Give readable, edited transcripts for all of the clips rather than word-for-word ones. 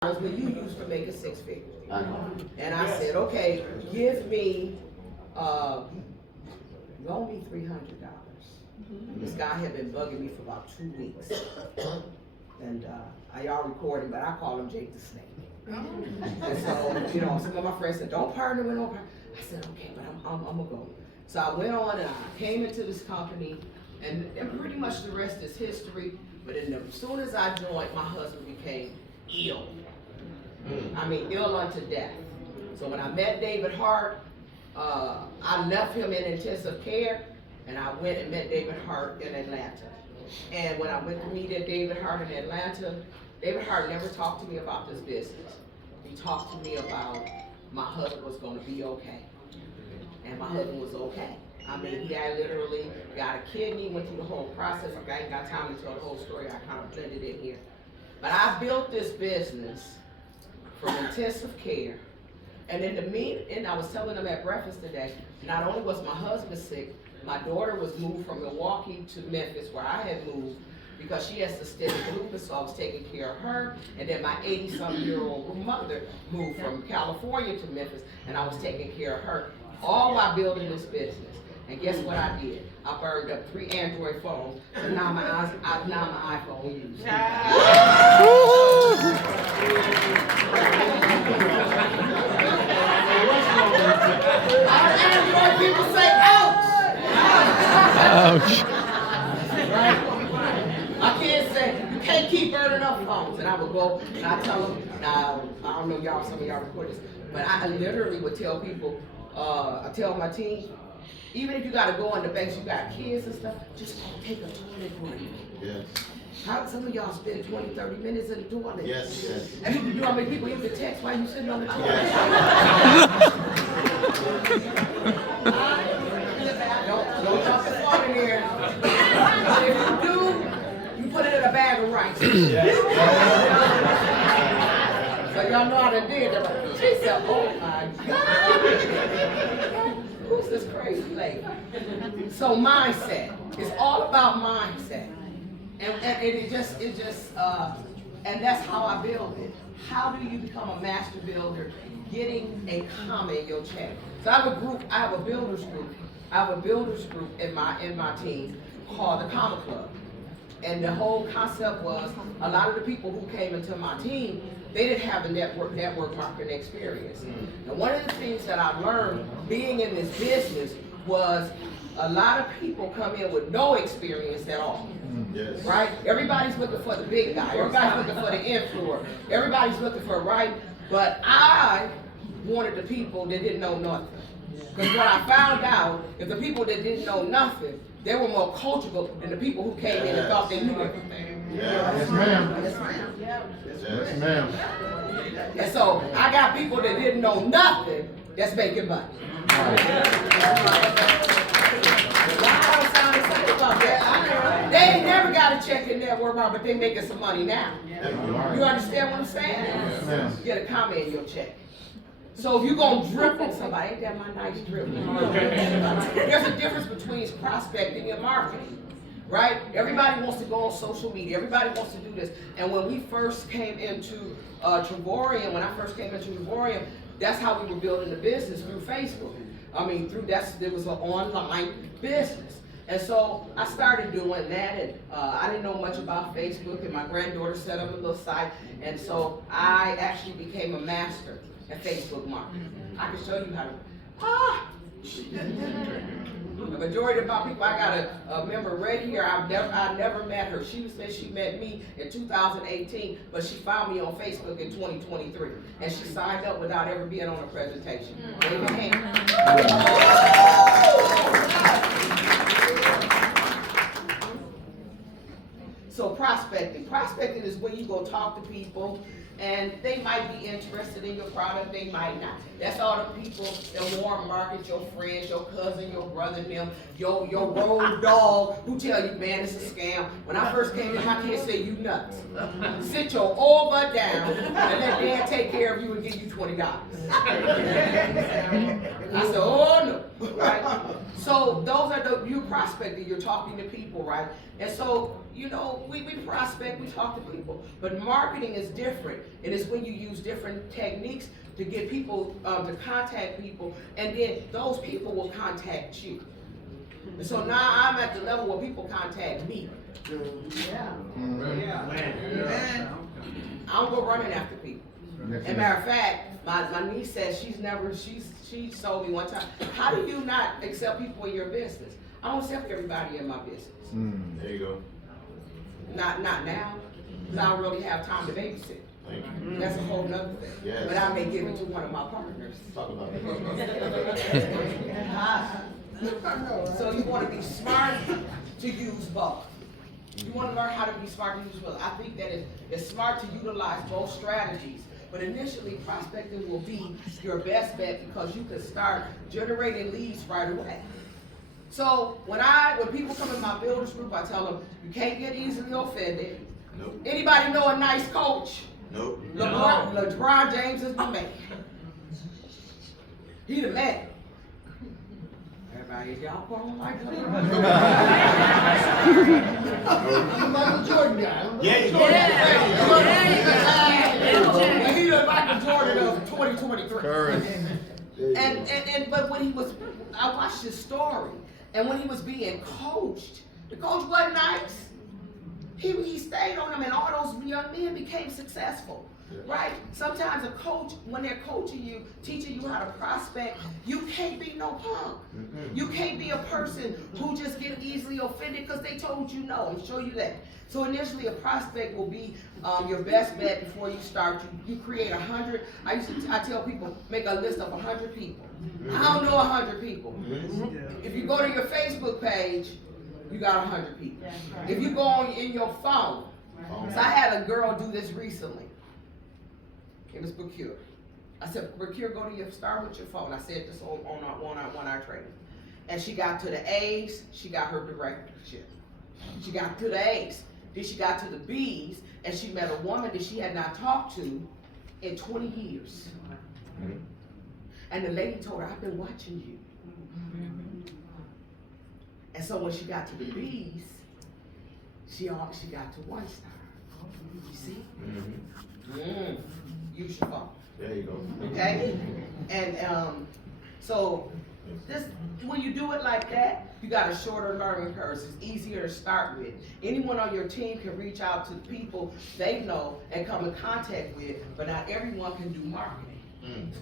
But you used to make a six figure. And I Yes. said, okay, give me, loan me $300. This guy had been bugging me for about 2 weeks. And y'all recording, but I call him Jake the Snake. And so, you know, some of my friends said, don't partner with no partner. I said, okay, but I'm gonna go. So I went on and I came into this company, and pretty much the rest is history. But as soon as I joined, my husband became ill. I mean, ill unto death. So when I met David Hart, I left him in intensive care, and I went and met David Hart in Atlanta. And when I went to meet David Hart in Atlanta, David Hart never talked to me about this business. He talked to me about my husband was going to be okay. And my husband was okay. I mean, he had literally got a kidney, went through the whole process. I ain't got time to tell the whole story. I kind of blended it here. But I built this business from intensive care. And in the and I was telling them at breakfast today, not only was my husband sick, my daughter was moved from Milwaukee to Memphis, where I had moved, because she has systemic lupus, so I was taking care of her. And then my 80-some-year-old mother moved from California to Memphis, and I was taking care of her, all while building this business. And guess what I did? I burned up 3 Android phones, and now my iPhone user. Android people say, ouch! Ouch. Right? I can't say, you can't keep burning up phones. And I would go, and I tell them, now, I don't know y'all, some of y'all record this, but I literally would tell people, I tell my team, even if you gotta go in the banks, you got kids and stuff, just go take a toilet break. Yes. How some of y'all spend 20, 30 minutes in the toilet? Yes, yes. And you know how many people you can text while you sitting on the toilet? Yes. Don't dump the phone in here. But if you do, you put it in a bag of rice. Yes. So y'all know how to do it. She said, oh my God. Who's this crazy lady? So mindset. It's all about mindset. And that's how I build it. How do you become a master builder? Getting a comma in your check. So I have a group, I have a builders group in my team called the Comma Club. And the whole concept was, a lot of the people who came into my team, they didn't have the network marketing experience. And one of the things that I learned being in this business was a lot of people come in with no experience at all. Yes. Right? Everybody's looking for the big guy. Everybody's looking for the influencer. Everybody's looking for right. But I wanted the people that didn't know nothing. Because what I found out, if the people that didn't know nothing, they were more coachable than the people who came in and thought they knew everything. Yes, ma'am. Yes, ma'am. Yes, ma'am. And so I got people that didn't know nothing that's making money. I don't sound excited about that. They ain't never got a check in their work, but they making some money now. You understand what I'm saying? Yes, ma'am. Get a comment in your check. So if you're gonna drip on somebody, ain't that my nice drip? There's a difference between prospecting and marketing, right? Everybody wants to go on social media. Everybody wants to do this. And when we first came into Trevorium, that's how we were building the business, through Facebook. I mean, it was an online business. And so I started doing that, and I didn't know much about Facebook, and my granddaughter set up a little site, and so I actually became a master at Facebook marketing. I can show you how to, the majority of my people, I got a member right here, I never met her. She said she met me in 2018, but she found me on Facebook in 2023. And she signed up without ever being on a presentation. Wave your hand. So prospecting is when you go talk to people, and they might be interested in your product, they might not. That's all the people that warm market, your friends, your cousin, your brother, them, your road dog, who tell you, man, it's a scam. When I first came in, my kids say, you nuts. Sit your old butt down and let dad take care of you and give you $20. I said, oh no, right? So those are you prospecting, you're talking to people, right? And so you know, we prospect, we talk to people, but marketing is different, and it's when you use different techniques to get people, to contact people, and then those people will contact you. And so now I'm at the level where people contact me. Yeah. I don't go running after people. As a matter of fact, my niece says she told me one time, how do you not accept people in your business? I don't accept everybody in my business. There you go. Not now, because I don't really have time to babysit. Thank you. That's a whole nother thing. Yes. But I may give it to one of my partners. Talk about it. So you want to be smart to use both. You want to learn how to be smart to use both. I think that it's smart to utilize both strategies. But initially, prospecting will be your best bet because you can start generating leads right away. So when people come in my builders group, I tell them, you can't get easily offended. Nope. Anybody know a nice coach? Nope. LeBron James is the man. He the man. Everybody, y'all calling like LeBron? Michael Jordan guy. And he the Michael Jordan of 2023. Correct. But when he was, I watched his story, and when he was being coached, the coach wasn't nice. He stayed on him, and all those young men became successful, right? Sometimes a coach, when they're coaching you, teaching you how to prospect, you can't be no punk. You can't be a person who just get easily offended because they told you no, and show you that. So initially, a prospect will be your best bet before you start. You create 100. I tell people, make a list of 100 people. I don't know 100 people. If you go to your Facebook page, you got 100 people. If you go in your phone, so I had a girl do this recently. It was procure. I said, procure, start with your phone. I said this on our training. And she got to the A's, she got her directorship. She got to the A's. Then she got to the B's, and she met a woman that she had not talked to in 20 years. And the lady told her, I've been watching you. And so when she got to the B's, she got to 1 star. You see? Use your phone. There you go. Okay? And so this, when you do it like that, you got a shorter learning curve. It's easier to start with. Anyone on your team can reach out to people they know and come in contact with, but not everyone can do marketing.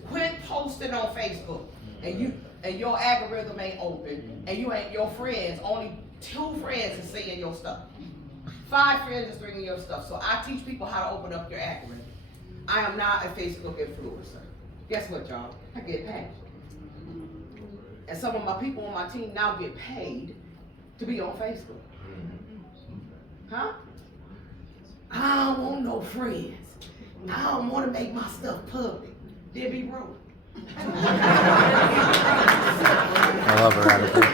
Quit posting on Facebook, and your algorithm ain't open, and your friends, only 2 friends is seeing your stuff. 5 friends is bringing your stuff. So I teach people how to open up your algorithm. I am not a Facebook influencer. Guess what, y'all? I get paid. And some of my people on my team now get paid to be on Facebook. Huh? I don't want no friends. I don't want to make my stuff public. Debbie wrote. I love her attitude.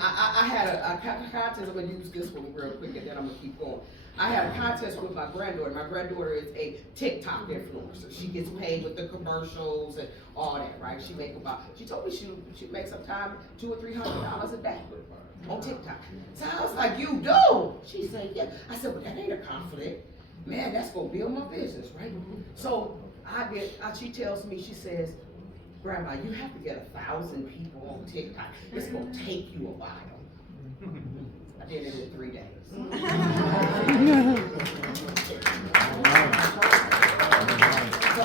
I had a contest. I'm going to use this one real quick, and then I'm going to keep going. I had a contest with my granddaughter. My granddaughter is a TikTok influencer. She gets paid with the commercials and all that, right? She told me she makes sometimes $200 or $300 a day on TikTok. So I was like, you do? She said, yeah. I said, well, that ain't a conflict. Man, that's going to build my business, right? So she tells me, she says, Grandma, you have to get 1,000 people on TikTok. It's going to take you a while. I did it in 3 days. So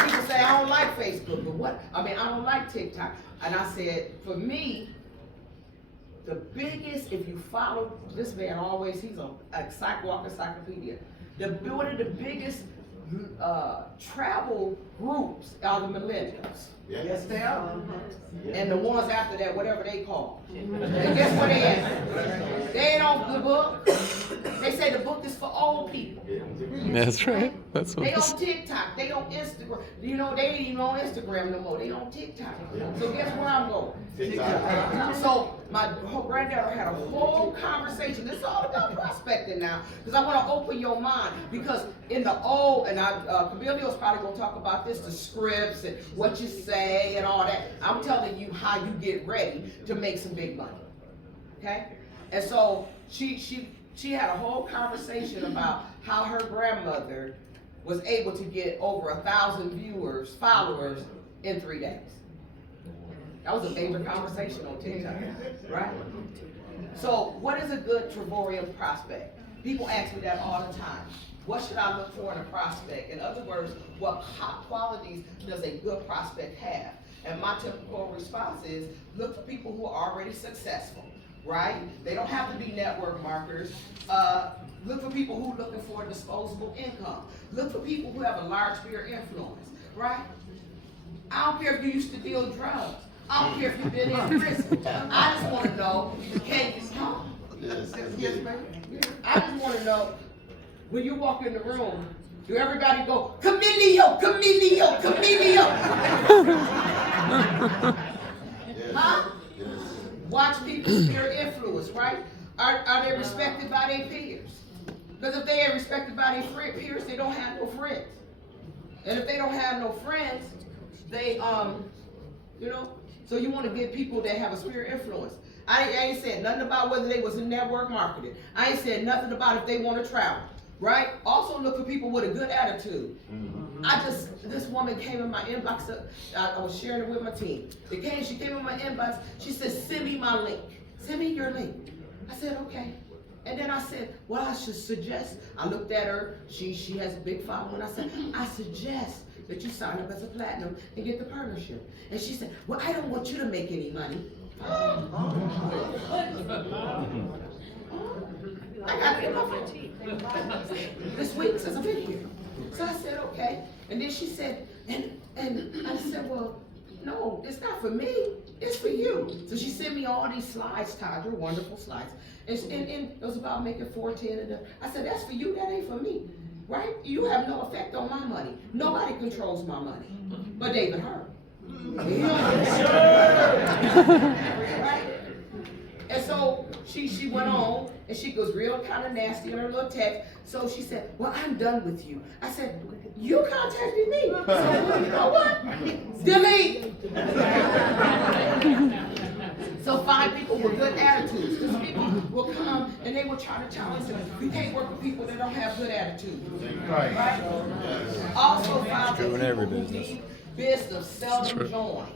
people say, I don't like Facebook, but I don't like TikTok. And I said, for me, the biggest, if you follow this man always, he's a walking encyclopedia. One of the biggest travel groups are the millennials. Yes, they are. And the ones after that, whatever they call. And guess what they at? They ain't on the book. They say the book is for old people. That's right. That's what They it's. on TikTok. They on Instagram. You know, they ain't even on Instagram no more. They on TikTok. So guess where I'm going? TikTok. So my granddaughter had a whole conversation. This is all about prospecting now, because I want to open your mind. Because in the old, and Camille's probably going to talk about this, the scripts and what you say and all that. I'm telling you how you get ready to make some big money. Okay? And so she had a whole conversation about how her grandmother was able to get over 1,000 followers in 3 days. That was a major conversation on TikTok, right? So what is a good Trevorian prospect? People ask me that all the time. What should I look for in a prospect? In other words, what qualities does a good prospect have? And my typical response is, look for people who are already successful, right? They don't have to be network marketers. Look for people who are looking for disposable income. Look for people who have a large sphere of influence, right? I don't care if you used to deal drugs. I don't care if you've been in prison. I just want to know, can you talk? Yes, ma'am. I just want to know, when you walk in the room, do everybody go, Camilio, Camilio, Camilio? Huh? Watch people's sphere of influence, right? Are they respected by their peers? Because if they ain't respected by their peers, they don't have no friends. And if they don't have no friends, they, so you want to get people that have a sphere of influence. I ain't said nothing about whether they was in network marketing. I ain't said nothing about if they want to travel, right? Also look for people with a good attitude. This woman came in my inbox, I was sharing it with my team. She came in my inbox, she said, send me my link. Send me your link. I said, okay. And then I said, well, I should suggest, I looked at her, she has a big following. I said, I suggest that you sign up as a platinum and get the partnership. And she said, well, I don't want you to make any money. I got it in my phone. This week since I've been here. So I said, okay. And then she said, and I said, well, no, it's not for me, it's for you. So she sent me all these slides, Tadra, wonderful slides. And it was about making 410 and I said, that's for you, that ain't for me. Right? You have no effect on my money. Nobody controls my money. But David Hurd. Right? And so she went on and she goes real kind of nasty in her little text. So she said, well, I'm done with you. I said, you contacted me. So well, you know what? Delete. So find people with good attitudes. Because people will come and they will try to challenge them. We can't work with people that don't have good attitudes. Right? Also find people who need business seldom join.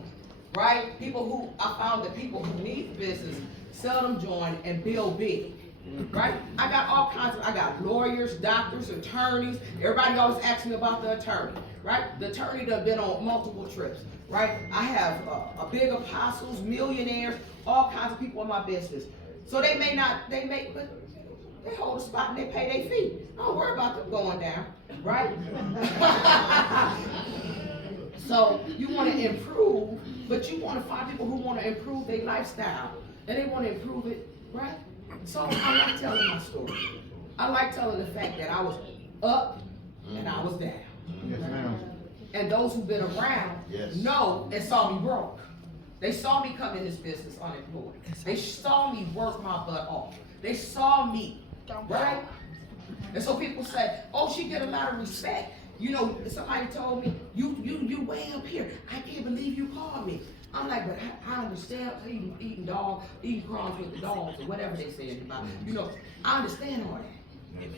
Right? I found that people who need business seldom join and build big. Right? I got lawyers, doctors, attorneys. Everybody always asks me about the attorney. Right? The attorney that have been on multiple trips. Right? I have a big apostles, millionaires, all kinds of people in my business. So but they hold a spot and they pay their fee. Don't worry about them going down. Right? So you want to improve, but you want to find people who want to improve their lifestyle. And they want to improve it, right? So I like telling my story. I like telling the fact that I was up and I was down. Yes, ma'am. And those who've been around know and saw me broke. They saw me come in this business unemployed. They saw me work my butt off. They saw me, right? And so people say, oh, she get a lot of respect. You know, somebody told me, you way up here. I can't believe you called me. I'm like, but I understand eating crumbs with the dogs or whatever they say about. You know, I understand all that.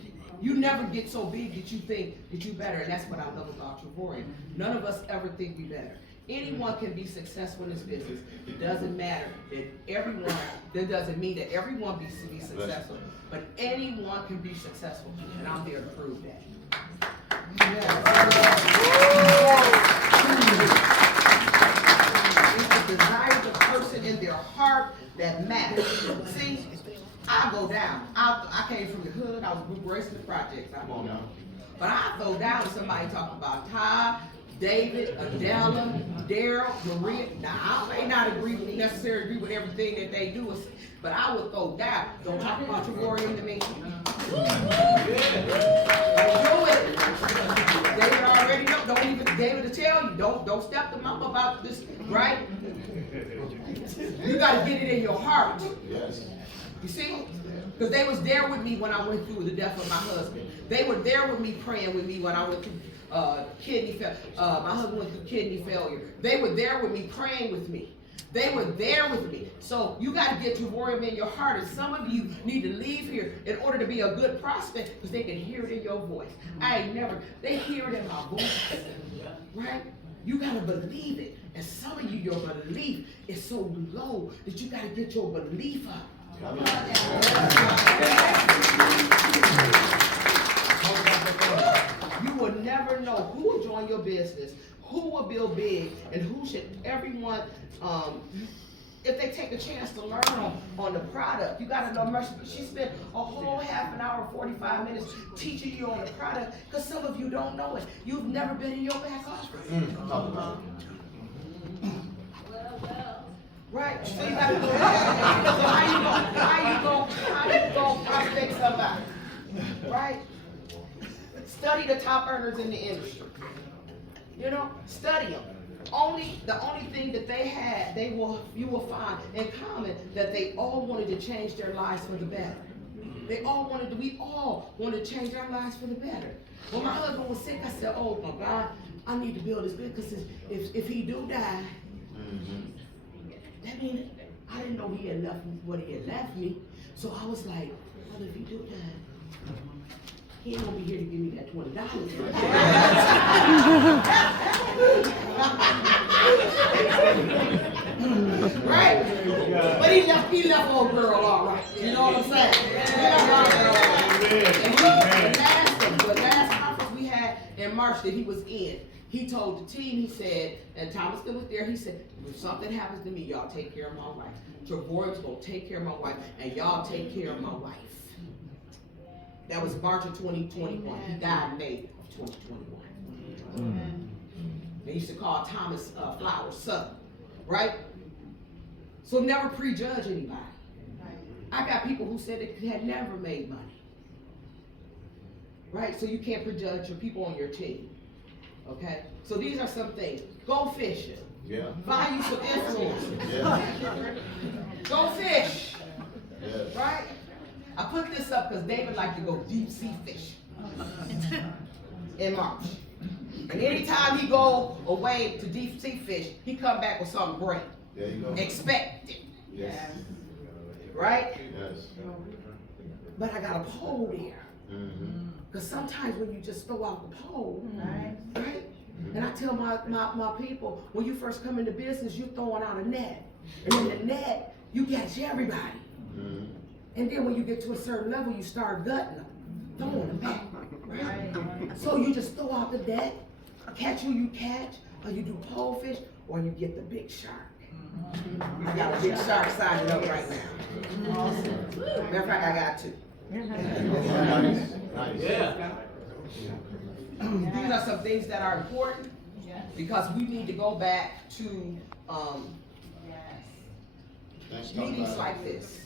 You never get so big that you think that you're better, and that's what I love about Trevorian. None of us ever think we're better. Anyone can be successful in this business. It doesn't matter that doesn't mean that everyone be successful, but anyone can be successful, and I'm there to prove that. It's the desire of the person in their heart that matters. See, I go down. I came from the hood. I was raised in the projects. I won't know. But I go down to somebody talking about Todd, David, Adela, Daryl, Maria. Now, I may not necessarily agree with everything that they do, but I would throw down. Don't talk about Trevorian to me. Don't do it. David already know. Don't even David to tell you. Don't step them up about this, right? You got to get it in your heart. Yes. You see? Because they was there with me when I went through the death of my husband. They were there with me, praying with me when I went through kidney failure. My husband went through kidney failure. They were there with me, praying with me. They were there with me. So you got to get Trevorium in your heart. And some of you need to leave here in order to be a good prospect because they can hear it in your voice. They hear it in my voice. Right? You got to believe it. And some of you, your belief is so low that you got to get your belief up. You will never know who will join your business, who will build big, and who should everyone, if they take a chance to learn on the product. You got to know Mercy. She spent a whole half an hour, 45 minutes teaching you on the product because some of you don't know it. You've never been in your back office. Right? So you got to go. How you go prospect somebody? Right? Study the top earners in the industry. You know, study them. The only thing that they had, you will find in common that they all wanted to change their lives for the better. We all wanted to change our lives for the better. When my husband was sick, I said, oh my God, I need to build this business because if he do die, that means I didn't know he had left me what he had left me. So I was like, well, if he do die, he ain't gonna be here to give me that $20. Right? But he left old girl all right. You know what I'm saying? And the last conference we had in March that he was in, he told the team, he said, and Thomas still was there, he said, if something happens to me, y'all take care of my wife. Trevorium's gonna take care of my wife, and y'all take care of my wife. That was March of 2021. He died in May of 2021. They used to call Thomas Flowers' son, right? So never prejudge anybody. I got people who said they had never made money, right? So you can't prejudge your people on your team, okay? So these are some things. Go fishing. Yeah. Find you some influencers. Yeah. Go fish, Yeah. right? I put this up because David liked to go deep sea fish in March. And anytime he go away to deep sea fish, he come back with something great. There you go. Expect it. Yes. Right? Yes. But I got a pole there. Because sometimes when you just throw out the pole, right? And I tell my people, when you first come into business, you're throwing out a net. And in the net, you catch everybody. And then when you get to a certain level, you start gutting them, throwing them back. Right? So you just throw out the net, catch who you catch, or you do pole fish, or you get the big shark. I got a big shark signing up right now. Awesome. Matter of fact, I got two. Nice. Yeah. These are some things that are important because we need to go back to meetings like this,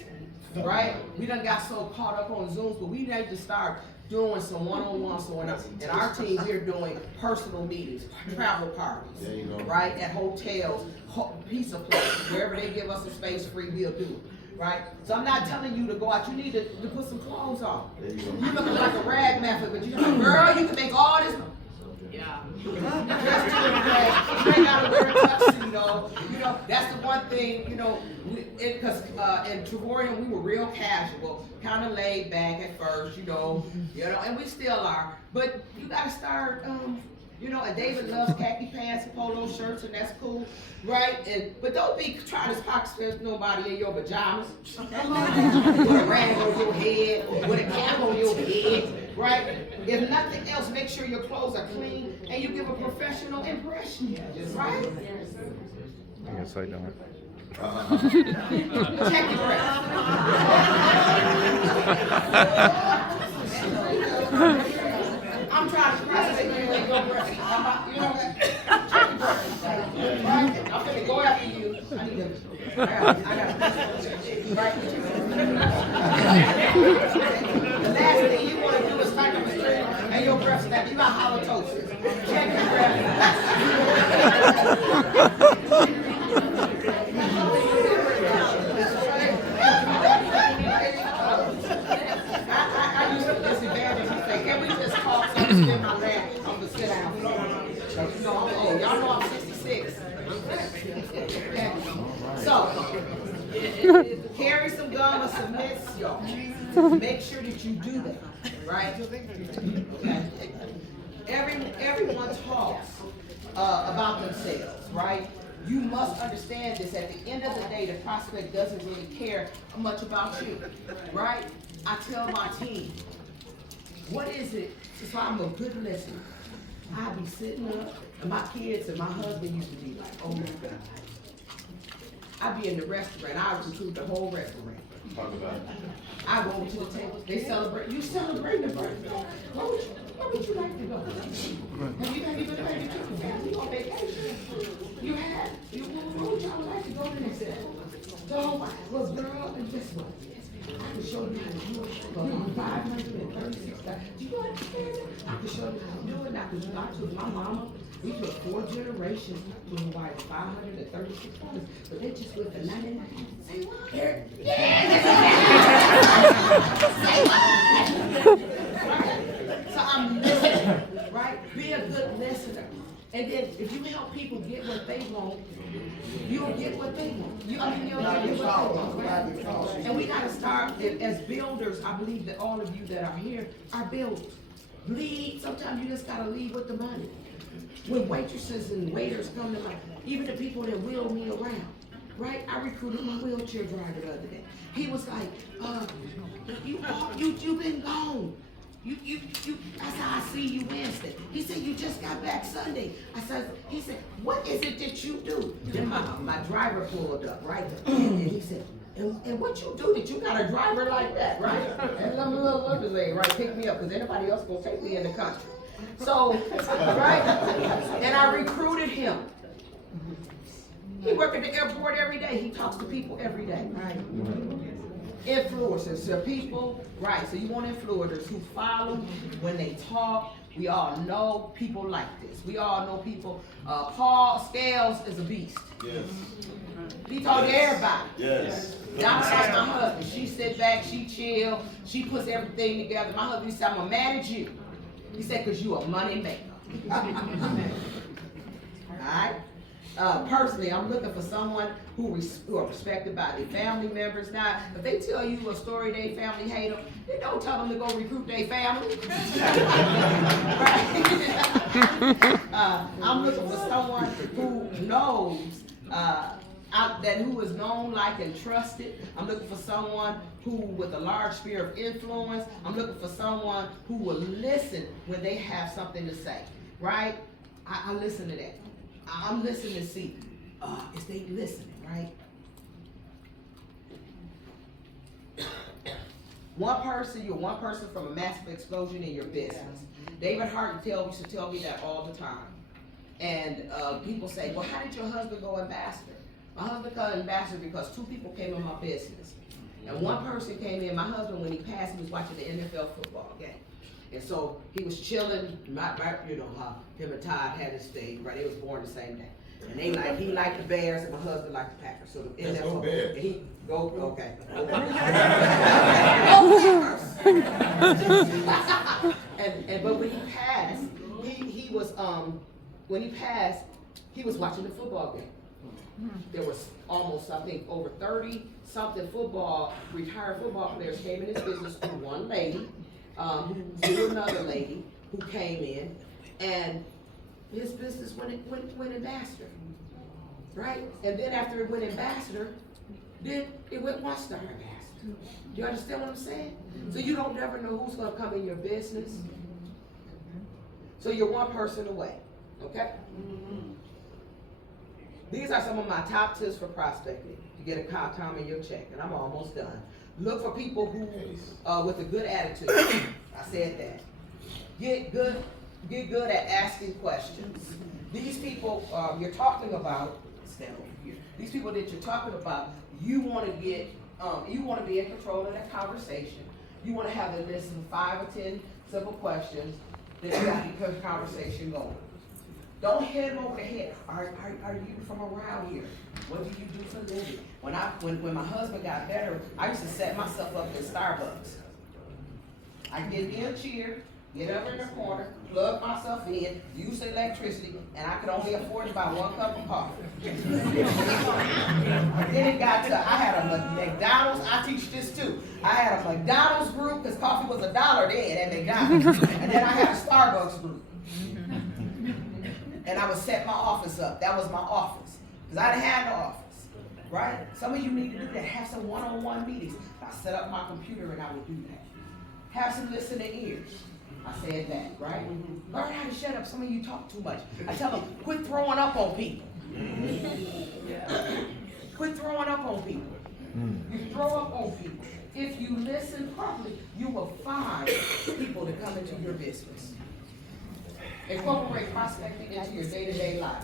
right? We done got so caught up on Zooms, but we need to start doing some one-on-one. So in our team, we're doing personal meetings, travel parties, right? At hotels, pizza places, wherever they give us a space free, we'll do it. Right? So I'm not telling you to go out. You need to put some clothes on. You looking like a rag method, but you're like, girl, you can make all this. Yeah. Just to impress. You ain't gotta wear a tuxedo. You know, that's the one thing, you know, because in Trevorium, we were real casual, kind of laid back at first, you know, and we still are. But you gotta start, you know, and David loves khaki pants and polo shirts, and that's cool, right? But don't be trying to pocket nobody in your pajamas. With a rag on your head, with a cap on your head, right? If nothing else, make sure your clothes are clean and you give a professional impression, right? I guess I don't. Check your breath. I'm trying to process you and your breath. You know what? Check your breath. Right? I'm going to go after you. I need to. I got right? The last thing you want to do is tighten up the string and your breath snap. You got halitosis. Check your breath. spend my last, I'm gonna sit down. So, you know, I'm old. Y'all know I'm 66. Okay. So, carry some gum or some mints, y'all. Make sure that you do that, right? Okay. Everyone talks about themselves, right? You must understand this. At the end of the day, the prospect doesn't really care much about you, right? I tell my team, what is it? If I'm a good listener, I'll be sitting up, and my kids and my husband used to be like, oh my God. I'd be in the restaurant, I would recruit the whole restaurant. Talk about it. I go over to the table, they celebrate, you celebrate the birthday. Where would you like to go? Have you been to family on vacation? You had? Where would y'all like to go to next day? So, well, girl, and guess what? I can show you how to do it for 536 dollars. Do you understand it? I can show you how to do it. Now, because I took my mama, we took 4 generations to buy $536, but they just went for 99. Say what? So I'm listening, right? Be a good listener. And then if you help people get what they want, you'll get what they want. You'll get what they want. Right? And we gotta start as builders. I believe that all of you that are here are builders. Lead, sometimes you just gotta lead with the money. When waitresses and waiters come to even the people that wheel me around, right? I recruited my wheelchair driver the other day. He was like, you've been gone. I said, I see you Wednesday. He said, you just got back Sunday. He said, what is it that you do? Then my driver pulled up, right? And he said, and what you do that you got a driver like that, right? And some little lady, right, pick me up, because anybody else gonna take me in the country. So, right? And I recruited him. He works at the airport every day. He talks to people every day, right? Influencers, so people, right? So you want influencers who follow when they talk. We all know people like this. We all know people. Paul Scales is a beast. Yes. He talk to everybody. Yes. Y'all like my husband. She sit back, she chill, she puts everything together. My husband said, I'm gonna manage you. He said, because you a money maker. Alright? Personally, I'm looking for someone who are respected by their family members. Now, if they tell you a story their family hate them, then don't tell them to go recruit their family. I'm looking for someone who knows, who is known, liked, and trusted. I'm looking for someone who, with a large sphere of influence. I'm looking for someone who will listen when they have something to say, right? I listen to that. I'm listening to see, is they listening, right? You're one person from a massive explosion in your business. David Hart used to tell me that all the time. And people say, well, how did your husband go ambassador? My husband got ambassador because 2 people came in my business. And one person came in, my husband, when he passed, he was watching the NFL football game. And so he was chilling, you know how him and Todd had his thing, right? They was born the same day. And he liked the Bears and my husband liked the Packers. So the NFL, okay. But when he passed, he was watching the football game. There was almost, I think, over 30-something retired football players came in his business through one lady. Through another lady who came in, and his business went ambassador, right? And then after it went ambassador, then it went one-star ambassador. Do you understand what I'm saying? So you don't never know who's going to come in your business. So you're one person away, okay? These are some of my top tips for prospecting to get a time in your check, and I'm almost done. Look for people who, with a good attitude. I said that. Get good at asking questions. These people you're talking about, stand over here. These people that you're talking about, you want to be in control of that conversation. You want to have a list of 5 or 10 simple questions that you got the conversation going. Don't hit them over the head. Are you from around here? What do you do for a living? When my husband got better, I used to set myself up in Starbucks. I get me a chair, get up in the corner, plug myself in, use electricity, and I could only afford to buy 1 cup of coffee. Then it got to, I had a McDonald's, I teach this too. I had a McDonald's group, because coffee was $1 then at McDonald's. And then I had a Starbucks group. And I would set my office up. That was my office. Because I didn't have no office, right? Some of you need to do that. Have some one-on-one meetings. I set up my computer and I would do that. Have some listening ears. I said that, right? Learn how to shut up. Some of you talk too much. I tell them, quit throwing up on people. Quit throwing up on people. You throw up on people. If you listen properly, you will find people to come into your business. Incorporate prospecting into your day-to-day life.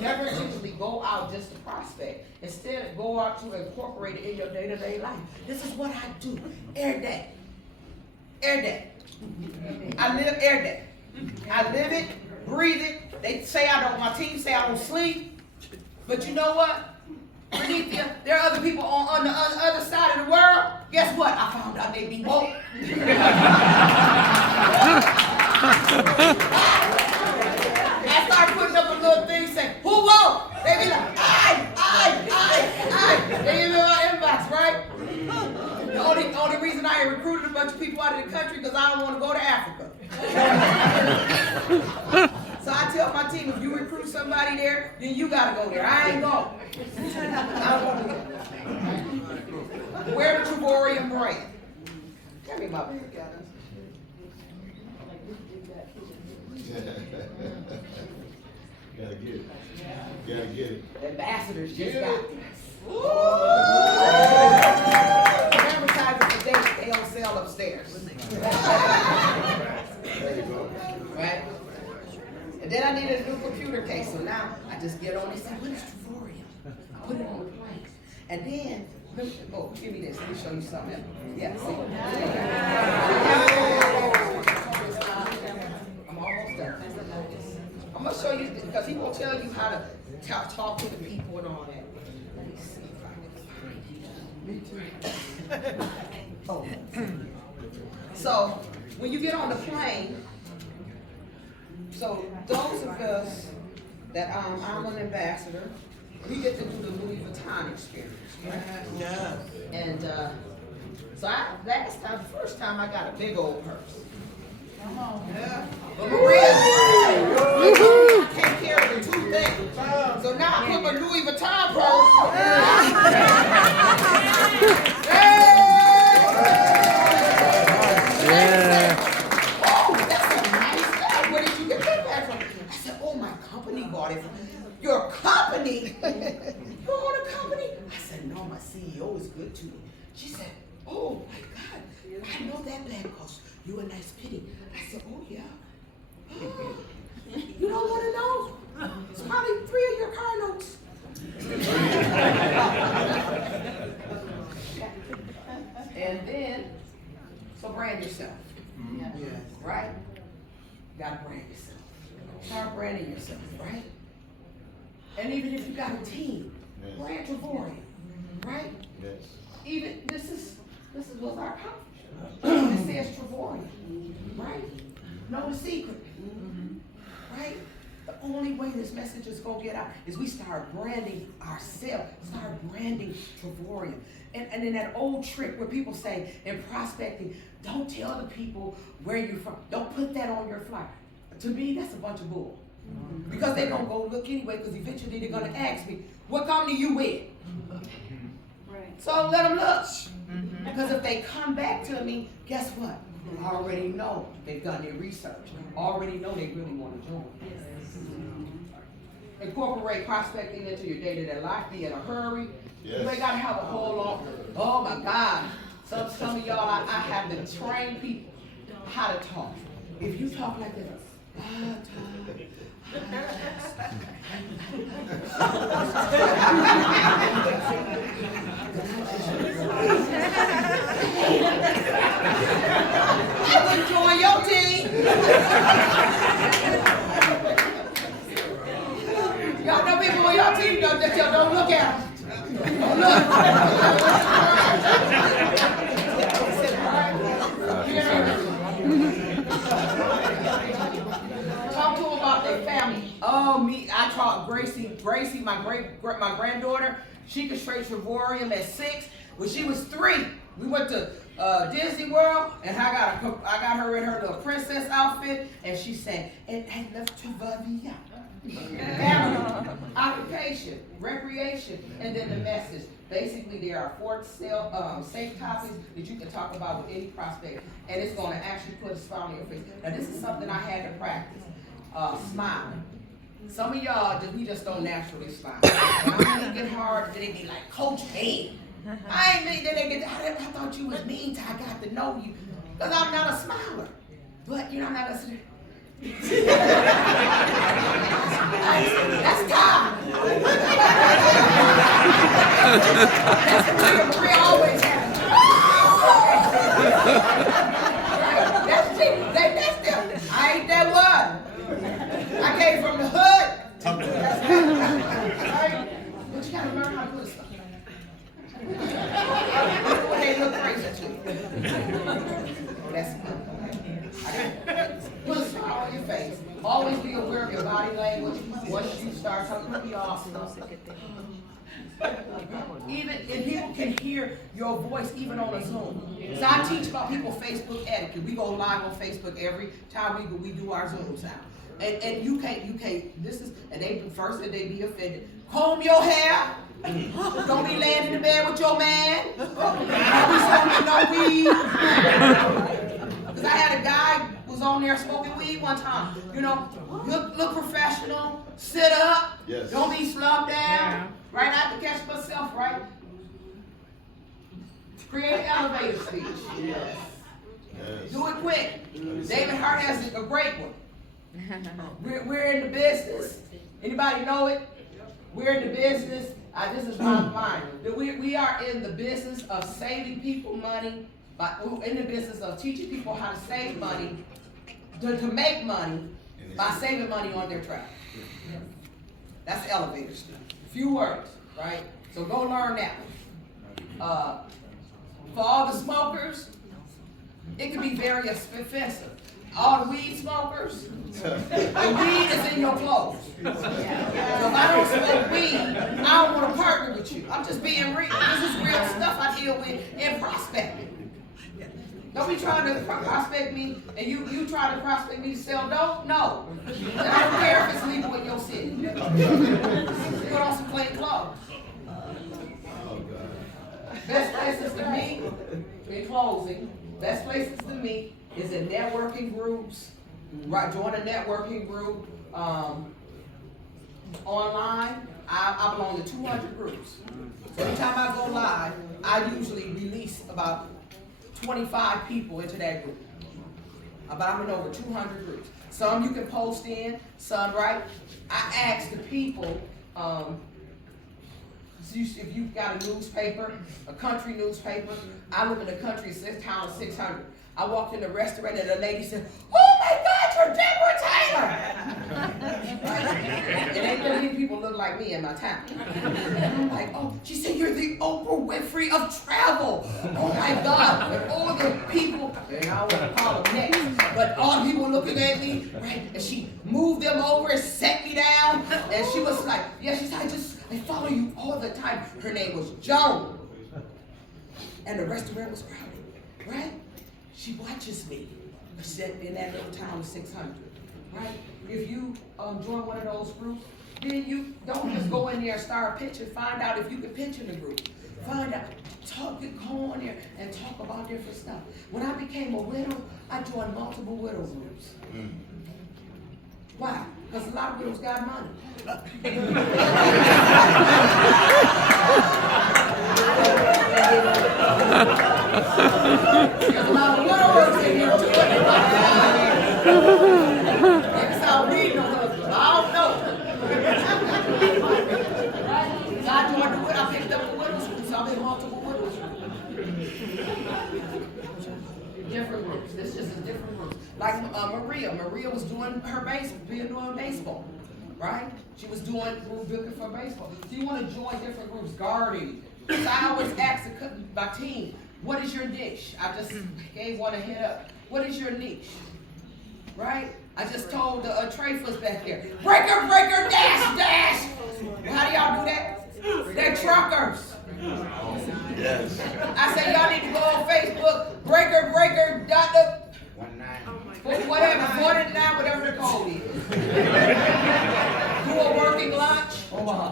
Never simply go out just to prospect. Instead, go out to incorporate it in your day-to-day life. This is what I do every day. Every day. I live every day. I live it, breathe it. They say I don't, my team say I don't sleep. But you know what? Beneath you, there are other people on the other side of the world. Guess what? I found out they be woke. I start putting up a little thing saying, who woke? They be like, I. They give me my inbox, right? The only reason I ain't recruited a bunch of people out of the country because I don't want to go to Africa. So I tell my team, if you recruit somebody there, then you got to go there. I ain't going. I don't want to go. Wear the Trevorian brand. Tell me about that. Gotta get it. Gotta get it. The ambassadors just got this. Advertising today, they don't sell upstairs. There you go. Right? And then I needed a new computer case, so now I just get on and say, what is Trevorian? I put it on the plane. And then, oh, give me this. Let me show you something else. Yeah, see? I'm almost done. I'm going to show you, because he will tell you how to talk to the people and all that. Let me see if I can find it. Oh. So, when you get on the plane, so those of us that I'm an ambassador, we get to do the Louis Vuitton experience, right? Yeah. And so the first time I got a big old purse. Come on. Yeah. But Maria, I can't carry the 2 things. So now I put my Louis Vuitton purse. Oh, that's a nice bag. Where did you get that bag from? I said, oh, my company bought it. Your company? You own a company? I said, no, my CEO is good to me. She said, oh my God, I know that bag costs you a nice penny. I said, oh yeah. You don't want to know? It's probably 3 of your car notes. And then, so brand yourself. Yeah. Right? You gotta brand yourself. Start branding yourself, right? And even if you got a team, brand Trevorian, right? Yes. Even this was our conference. It says Trevorian, right? Know the secret, right? The only way this message is gonna get out is we start branding ourselves, start branding Trevorian. And then that old trick where people say in prospecting, don't tell the people where you're from. Don't put that on your flyer. To me, that's a bunch of bull. Because they're gonna go look anyway, because eventually they're gonna ask me, what company you with? Right. So let them look. Because if they come back to me, guess what? I already know they've done their research. I already know they really want to join. Incorporate prospecting into your day-to-day life. Be in a hurry. Yes. You ain't got to have a whole lot. Oh my God. Some of y'all, I have to train people how to talk. If you talk like this, I would join your team. Y'all know people on your team that y'all don't look at them. Don't look. Oh, I taught Gracie, my granddaughter. She could straight Trevorium at 6. When she was 3, we went to Disney World, and I got her in her little princess outfit, and she sang, "And I love Trevorium." Family, occupation, recreation, and then the message. Basically, there are 4 safe topics that you can talk about with any prospect, and it's going to actually put a smile on your face. Now, this is something I had to practice. Smiling. Some of y'all, we just don't naturally smile. When I make it hard, then they be like, "Coach mean." I ain't mean, then they get, I thought you was mean till I got to know you. Because I'm not a smiler. But, I'm not a that's Tom. That's the Maria always has. That's them. I ain't that one. I came from the hood. Right? But you gotta learn how to put stuff. When they look crazy at you. That's good. Put a smile on your face. Always be aware of your body language. Once you start talking to the awesome. Even if people can hear your voice, even on a Zoom. So I teach about people Facebook etiquette. We go live on Facebook every time we do our Zooms now. And you can't, this is, and they be offended. Comb your hair. Don't be laying in the bed with your man. Don't be smoking no weed. Because I had a guy who was on there smoking weed one time. Look professional. Sit up. Yes. Don't be slumped down. Yeah. Right? I have to catch myself, right? Create an elevator speech. Yes. Do it quick. David Hart has a great one. We're in the business. Anybody know it? We're in the business. This is my mind. We are in the business of saving people money. We're in the business of teaching people how to save money, to make money by saving money on their travel. That's elevator speech. Few words, right? So go learn that one. For all the smokers, it can be very expensive. All the weed smokers, the weed is in your clothes. So if I don't smoke weed, I don't want to partner with you. I'm just being real. This is real stuff I deal with in prospecting. Don't be trying to prospect me, and you try to prospect me to sell dope? No. And I don't care if it's legal in your city. Put on some plain clothes. Best places to meet, in closing, best places to meet is in networking groups. Right, join a networking group. Online, I belong to 200 groups. So every time I go live, I usually release about 25 people into that group. But I'm in over 200 groups. Some you can post in, some, right? I ask the people, if you've got a newspaper, a country newspaper, I live in the country, town of 600. I walked in the restaurant and the lady said, "Oh my God, you're Deborah Taylor!" Right? And ain't that many people look like me in my town. And I'm like, "Oh," she said, "You're the Oprah Winfrey of travel." Oh my God. And all the people, and I don't want to call them names, but all the people looking at me, right? And she moved them over and set me down. And she was like, "Yeah," she said, I follow you all the time." Her name was Joan. And the restaurant was crowded, right? She watches me. She said in that little town of 600, right? If you join one of those groups, then you don't just go in there and start pitching. Find out if you can pitch in the group. Find out, go on there and talk about different stuff. When I became a widow, I joined multiple widow groups. Why? Because a lot of widows got money. There's a lot of widowers in here too. That's how we know husband. I don't know. Right? So I joined the widow. I picked up the widows group. So I'm in multiple widows groups. Different groups. This just is different groups. Like Maria. Maria was doing doing baseball. Right? She was doing booking for baseball. So you want to join different groups, gardening. So I always ask my team, what is your niche? I just gave one a hit up. What is your niche? right? I just told the Trey Foots back there, breaker, breaker, dash, dash. How do y'all do that? They're truckers. Yes. I said, y'all need to go on Facebook, breaker, breaker, whatever, 49, whatever the code is. Do a working lunch. Sometimes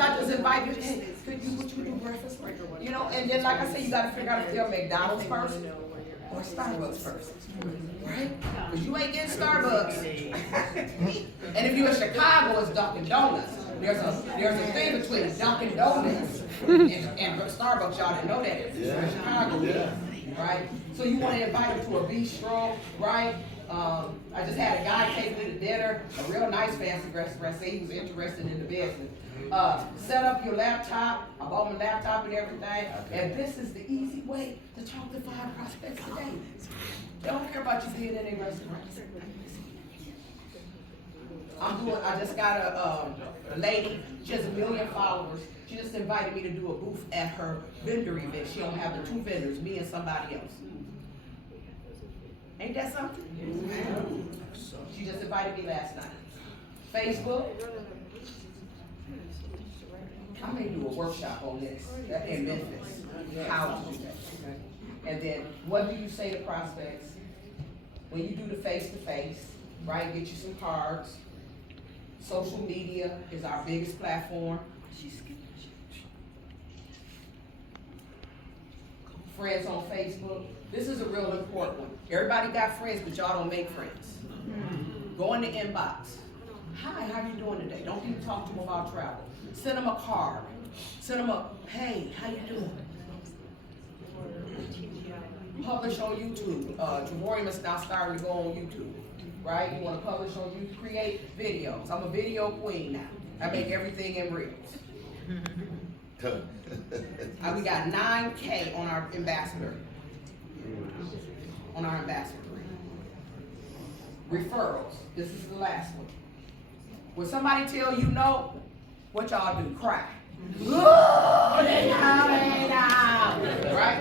I just invite you, hey, would you do breakfast? You know, and then like I said, you gotta figure out if they're McDonald's first or Starbucks first. Right? Because you ain't getting Starbucks. And if you're in Chicago, it's Dunkin' Donuts. There's a thing between Dunkin' Donuts and Starbucks. Y'all didn't know that. In Chicago, right? So you want to invite them to a bistro, right? I just had a guy take me to dinner, a real nice fancy restaurant, say he was interested in the business. Set up your laptop, I bought my laptop and everything, and this is the easy way to talk to 5 prospects today. They don't care about you being in a restaurant. I just got a lady, she has 1 million followers. She just invited me to do a booth at her vendor event. She don't have the 2 vendors, me and somebody else. Ain't that something? She just invited me last night. Facebook. I may do a workshop on this in Memphis. How to do that. And then what do you say to prospects when you do the face-to-face, right? Get you some cards. Social media is our biggest platform. Friends on Facebook. This is a real important one. Everybody got friends, but y'all don't make friends. Go in the inbox. Hi, how you doing today? Don't even talk to them about travel. Send them a card. Send them a, hey, how you doing? Publish on YouTube. Javorium is now starting to go on YouTube, right? You want to publish on YouTube, create videos. I'm a video queen now. I make everything in reels. We got 9K on our ambassador. Referrals. This is the last one. When somebody tell you no, what y'all do? Cry. Right?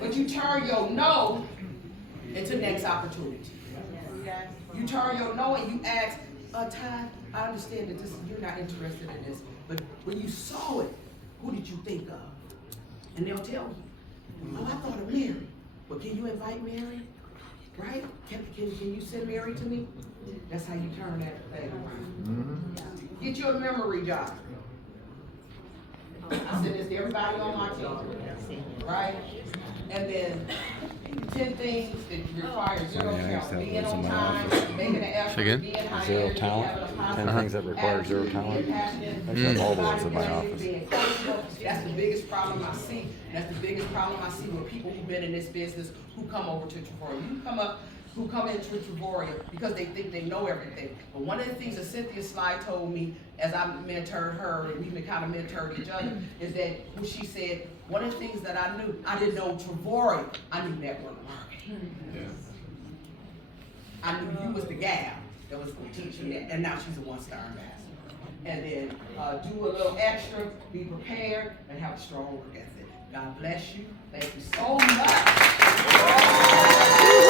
But you turn your no into next opportunity. You turn your no and you ask, Ty, I understand that you're not interested in this, but when you saw it, who did you think of? And they'll tell you, oh, I thought of Mary. Well, can you invite Mary? Right? Can you send Mary to me? That's how you turn that thing around. Get you a memory job. I send this to everybody on my team, right? And then 10 things that require zero talent. Being on time, making an effort, being hired, Zero talent? 10 things that require zero talent? I have all the ones in my office. That's the biggest problem I see. That's the biggest problem I see with people who've been in this business who come over to Trevorium. Who come into Trevorium because they think they know everything. But one of the things that Cynthia Sly told me as I mentored her, and we've been kind of mentored each other, is that when she said, one of the things that I knew, I didn't know Trevorium, I knew network marketing. I knew you was the gal that was going to teach me that, and now she's a 1-star ambassador. And then do a little extra, be prepared, and have a strong work ethic. God bless you. Thank you so much.